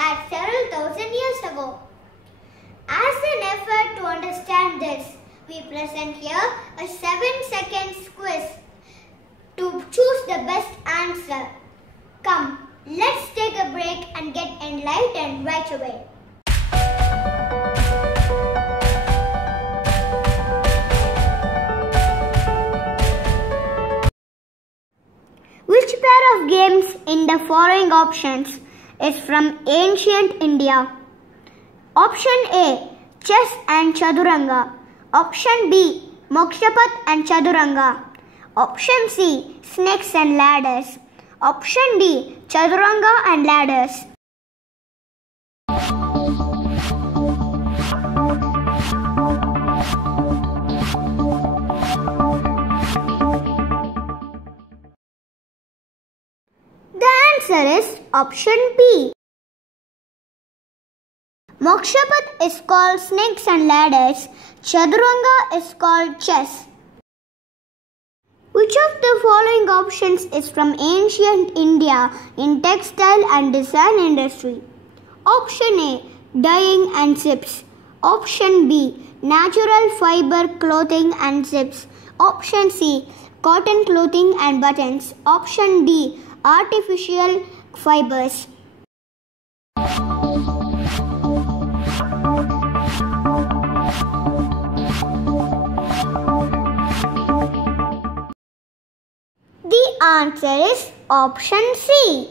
had several thousand years ago. As an effort to understand this, we present here a 7-second quiz to choose the best answer. Come, let's take a break and get enlightened right away. Which pair of games in the following options is from ancient India? Option A, Chess and Chaduranga. Option B, Mokshapat and Chaduranga. Option C, Snakes and Ladders. Option D, Chaduranga and Ladders. The answer is option B. Mokshapat is called Snakes and Ladders. Chaduranga is called Chess. Which of the following options is from ancient India in textile and design industry? Option A, dyeing and zips. Option B, natural fiber clothing and zips. Option C, cotton clothing and buttons. Option D, artificial fibers. The answer is option C.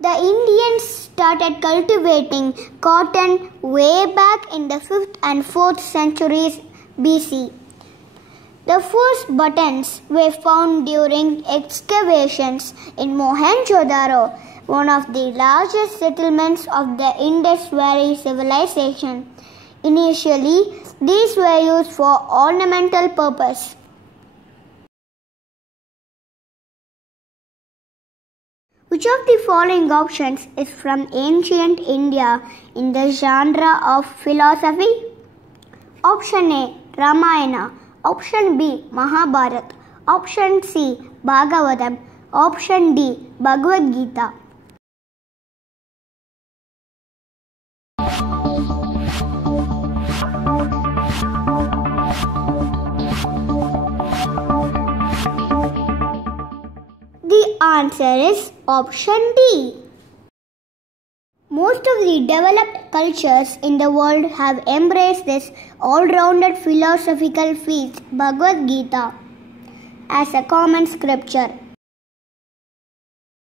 The Indians started cultivating cotton way back in the 5th and 4th centuries BC. The first buttons were found during excavations in Mohenjo-daro, one of the largest settlements of the Indus Valley civilization. Initially, these were used for ornamental purpose. Which of the following options is from ancient India in the genre of philosophy? Option A, Ramayana. Option B, Mahabharata. Option C, Bhagavatam. Option D, Bhagavad Gita. The answer is option D. Most of the developed cultures in the world have embraced this all-rounded philosophical feast, Bhagavad Gita, as a common scripture.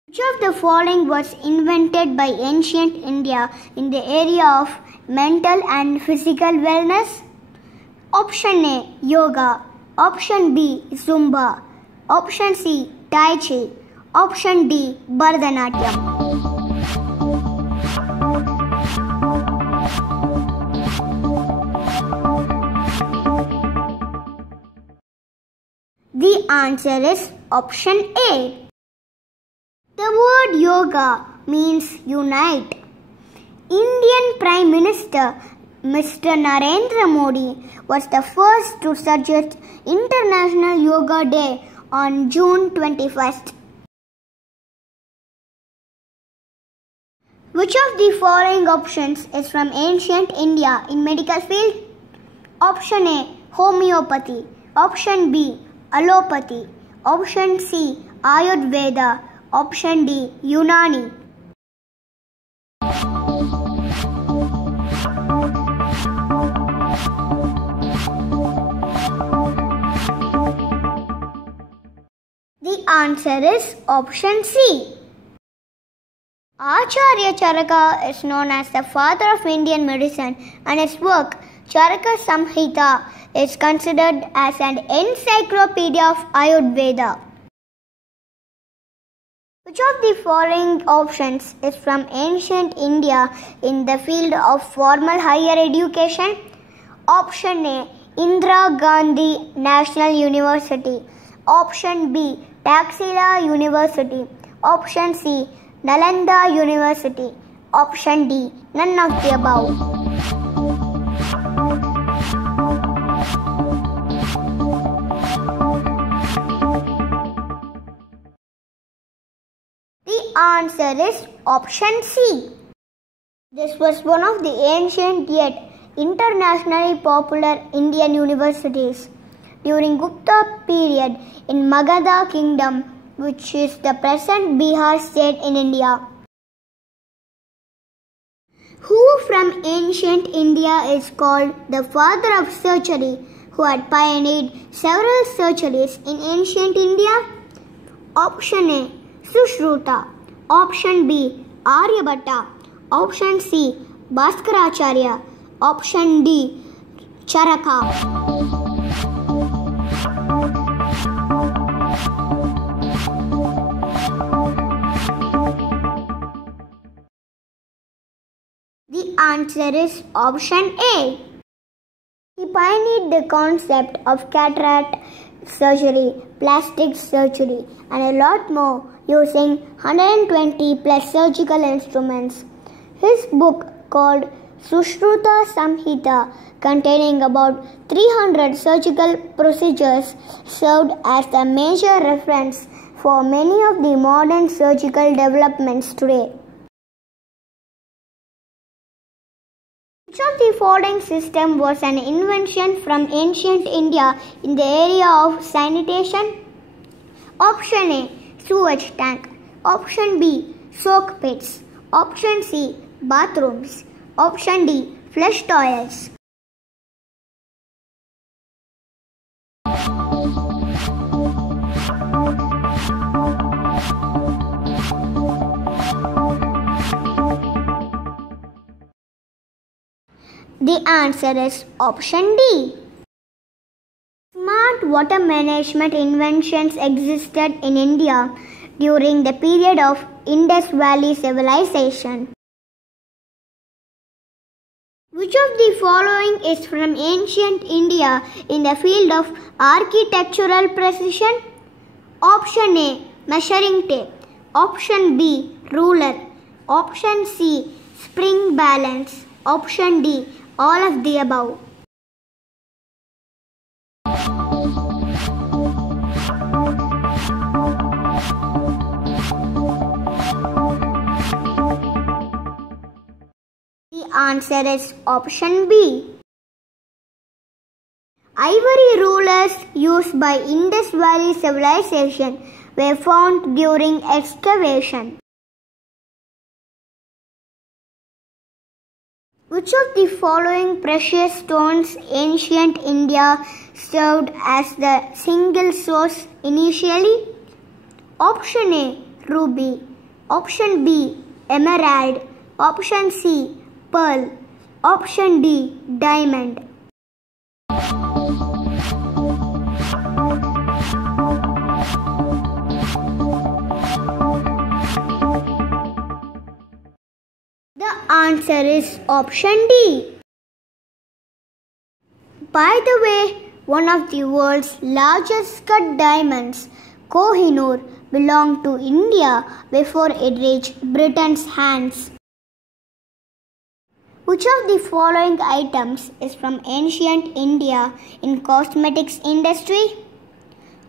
Which of the following was invented by ancient India in the area of mental and physical wellness? Option A, Yoga. Option B, Zumba. Option C, Tai Chi. Option D, Bharatanatyam. The answer is option A. The word yoga means unite. Indian Prime Minister Mr. Narendra Modi was the first to suggest International Yoga Day on June 21st. Which of the following options is from ancient India in medical field? Option A, homeopathy. Option B, allopathy. Option C, Ayurveda. Option D, Unani. The answer is option C. Acharya Charaka is known as the father of Indian medicine, and his work, Charaka Samhita, is considered as an encyclopedia of Ayurveda. Which of the following options is from ancient India in the field of formal higher education? Option A, Indira Gandhi National University. Option B, Taxila University. Option C, Nalanda University. Option D, none of the above. The answer is option C. This was one of the ancient yet internationally popular Indian universities during Gupta period in Magadha Kingdom, which is the present Bihar state in India. Who from ancient India is called the father of surgery, who had pioneered several surgeries in ancient India? Option A, Sushruta. Option B, Aryabhatta. Option C, Bhaskaracharya. Option D, Charaka. The answer is option A. He pioneered the concept of cataract surgery, plastic surgery, and a lot more using 120 plus surgical instruments. His book called Sushruta Samhita, containing about 300 surgical procedures, served as the major reference for many of the modern surgical developments today. Which of the following system was an invention from ancient India in the area of sanitation? Option A, sewage tank. Option B, soak pits. Option C, bathrooms. Option D, flush toilets. The answer is option D. Smart water management inventions existed in India during the period of Indus Valley Civilization. Which of the following is from ancient India in the field of architectural precision? Option A, measuring tape. Option B, ruler. Option C, spring balance. Option D, all of the above. The answer is option B. Ivory rulers used by Indus Valley Civilization were found during excavation. Which of the following precious stones ancient India served as the single source initially? Option A, ruby. Option B, emerald. Option C, pearl. Option D, diamond. The answer is option D. By the way, one of the world's largest cut diamonds, Kohinoor, belonged to India before it reached Britain's hands. Which of the following items is from ancient India in cosmetics industry?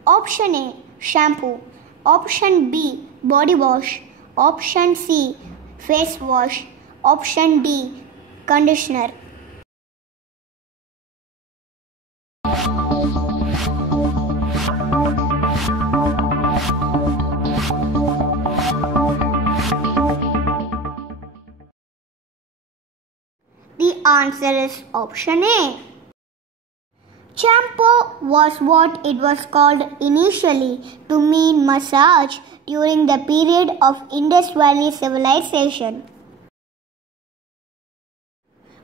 Option A, shampoo. Option B, body wash. Option C, face wash. Option D, conditioner. The answer is option A. Shampoo was what it was called initially to mean massage during the period of Indus Valley Civilization.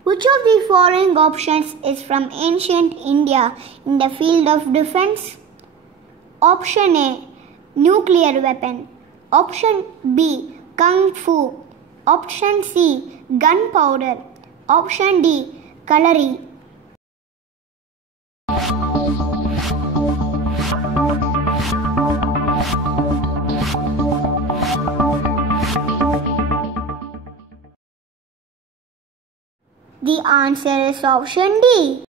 Which of the following options is from ancient India in the field of defense? Option A, nuclear weapon. Option B, kung fu. Option C, gunpowder. Option D, cutlery. The answer is option D.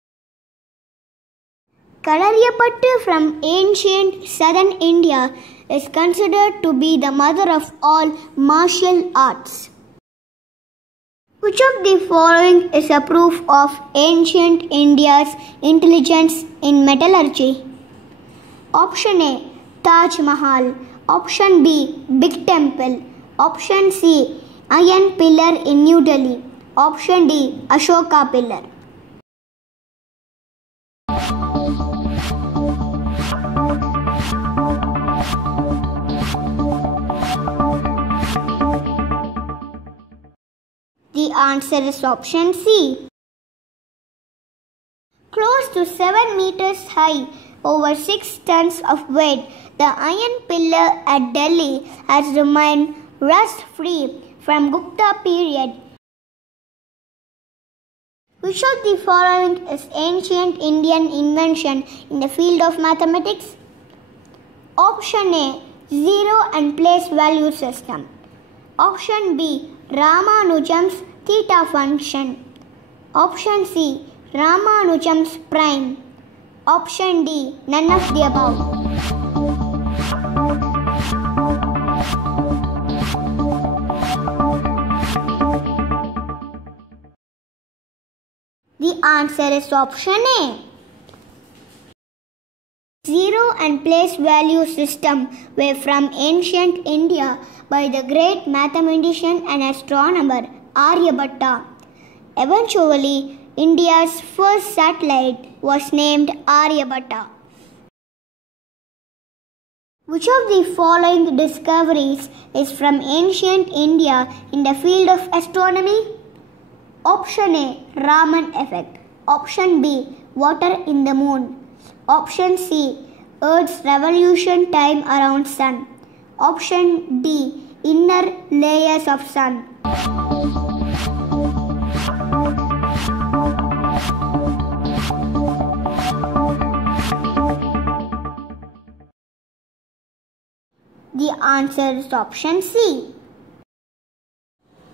Kalariyapattu from ancient southern India is considered to be the mother of all martial arts. Which of the following is a proof of ancient India's intelligence in metallurgy? Option A, Taj Mahal. Option B, Big Temple. Option C, Iron Pillar in New Delhi. Option D, Ashoka Pillar. The answer is option C. Close to 7 meters high, over 6 tons of weight, the Iron Pillar at Delhi has remained rust-free from Gupta period. Which of the following is ancient Indian invention in the field of mathematics? Option A, zero and place value system. Option B, Ramanujam's theta function. Option C, Ramanujam's prime. Option D, none of the above. The answer is option A. Zero and place value system were from ancient India by the great mathematician and astronomer Aryabhatta. Eventually, India's first satellite was named Aryabhatta. Which of the following discoveries is from ancient India in the field of astronomy? Option A, Raman effect. Option B, water in the moon. Option C, Earth's revolution time around sun. Option D, inner layers of sun. The answer is option C.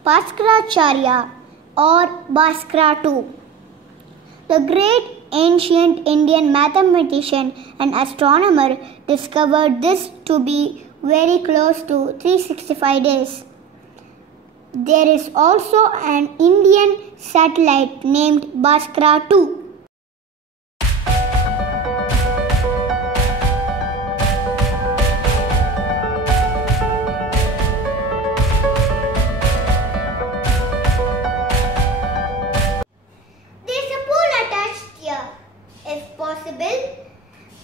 Bhaskaracharya or Bhaskara II. The great ancient Indian mathematician and astronomer discovered this to be very close to 365 days. There is also an Indian satellite named Bhaskara II. If possible,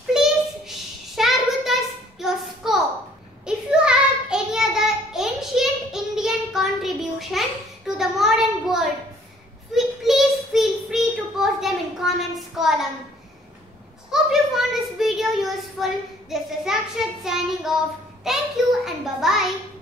please share with us your score. If you have any other ancient Indian contribution to the modern world, please feel free to post them in comments column. Hope you found this video useful. This is Akshat signing off. Thank you and bye-bye.